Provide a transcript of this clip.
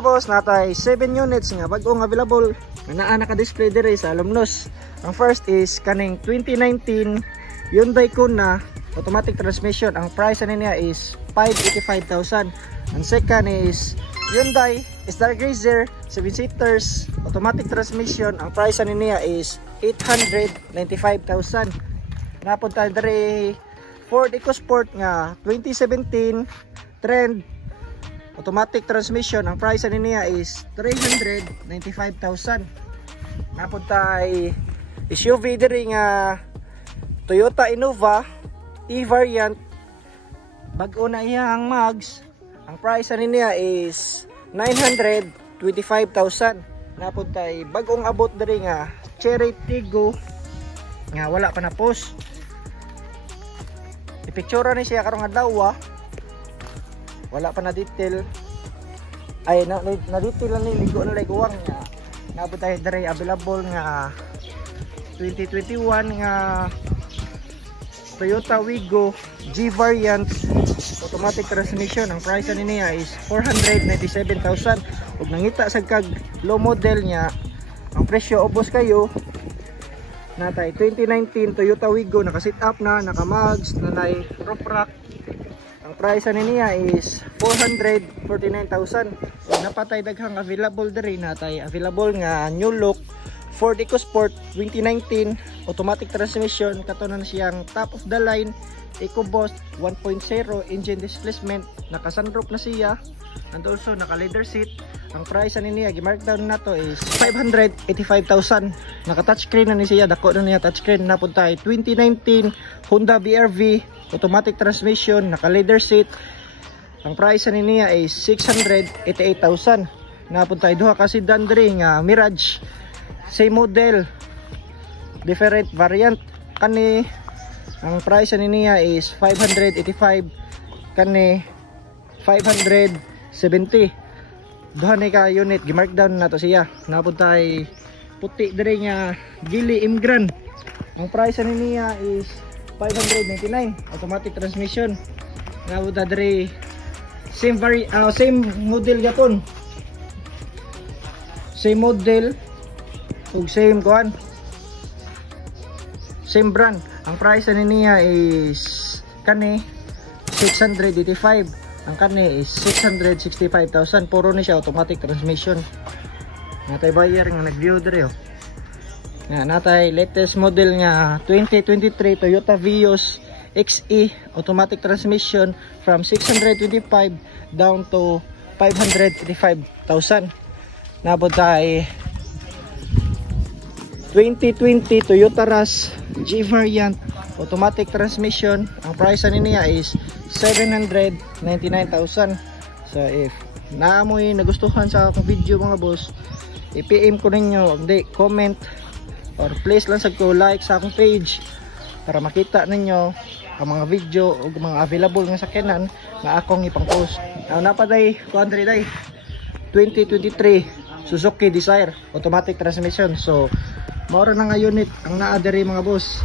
mga boss, natay 7 units nga bagong available na naka-display dire sa Alumnus. Ang first is kaning 2019 Hyundai Kona automatic transmission. Ang price niya is 585,000. Ang second is Hyundai Stargazer 7-seaters automatic transmission. Ang price niya is 895,000. Napunta dire Ford EcoSport nga 2017 Trend automatic transmission. Ang price niya is 395,000. Napunta ay SUV diri nga Toyota Innova E-variant bag-o na iyang mags. Ang price niya is 925,000. Napunta ay bag-ong abot diri nga Cherry Tiggo nga wala pa na post. Ipictura ni siya karong adlaw, wala pa na detail. Ay na detail ni ligo na liguwang nga naabot tayo diri available nga 2021 nga Toyota Wigo G variant automatic transmission. Ang price niya is 497,000. ug nangita sa kag low model niya ang presyo ubos kayo natay 2019 Toyota Wigo naka sit up na, naka mags, nanay roof rack. Ang price niya is 449,000. Napatay daghang available diri natay available nga new look Ford EcoSport 2019 automatic transmission. Kato na siyang top of the line EcoBoost 1.0 engine displacement, naka sunroof na siya and also naka leather seat. Ang price niya gi-markdown na to is 585,000. Naka touchscreen na ni siya, dako na niya touchscreen. Napunta ay 2019 Honda BR-V automatic transmission, naka leather seat. Ang price niya is 688,000. Napunta ay duha ka sedan diri nga Mirage, same model, different variant. Kani ang price niya is 585, kani 570. Duha ni ka unit gi-markdown na to siya. Napunta ay puti diri nga Geely Imgran. Ang price niya is 599 automatic transmission. Napunta diri same model gapon, same model ug same kuan, same brand. Ang price niya is kani 685, ang kani is 665,000. puro ni siya automatic transmission. Natay buyer nga nag-view diri nga natay latest model nga 2023 Toyota Vios XE automatic transmission from 625 down to 585,000. Nabot ay 2020 Toyota Rush G variant automatic transmission. Ang price niya is 799,000. So if naamoy nagustuhan sa akong video mga boss, i-PM ko ninyo, hindi comment or please lang sa ko like sa akong page para makita ninyo ang mga video o mga available nga sakyanan nga akong ipang-post. Napaday country day 2023 Suzuki Desire automatic transmission. So mao ra na nga unit ang naa diri mga boss.